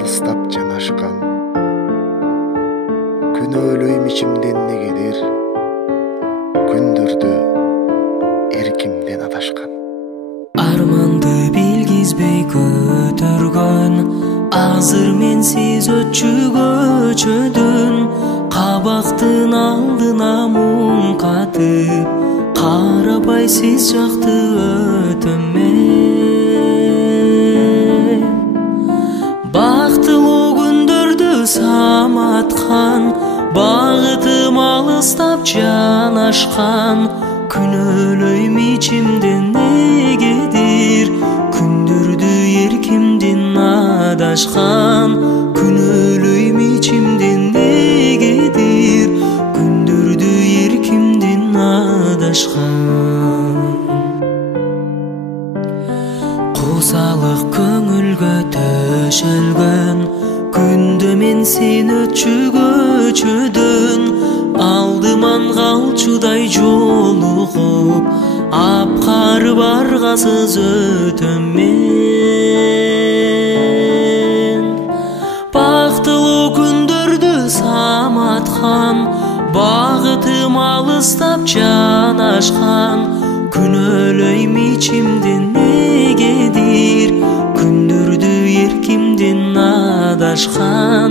алыстап жанашкан, күнөөлөйм ичимден негедир, күндөрдү эркимден адашкан. Арманды билгизбей көтөргөн, азыр менсиз өтчү көчөдүн, кабактын алдына муң катып, карабайсыз жакты өтөм мен. Бактылуу күндөрдү саматкан, багытым алыстап жанашкан, күнөөлөйм ичимден негедир, күндөрдү эркимдин адашкан. Күнөөлөйм ичимден негедир, күндөрдү эркимдин адашкан. Кусалык көңүлгө төшөлгөн, күндө мен сен өтчү көчөдөн, алдыман калчудай жолугуп, апкар баргасыз өтөм мен. Бактылуу күндөрдү саматкан, багытым алыстап жанашкан, күнөөлөйм ичимден негедир, күндөрдү эркимден адашкан.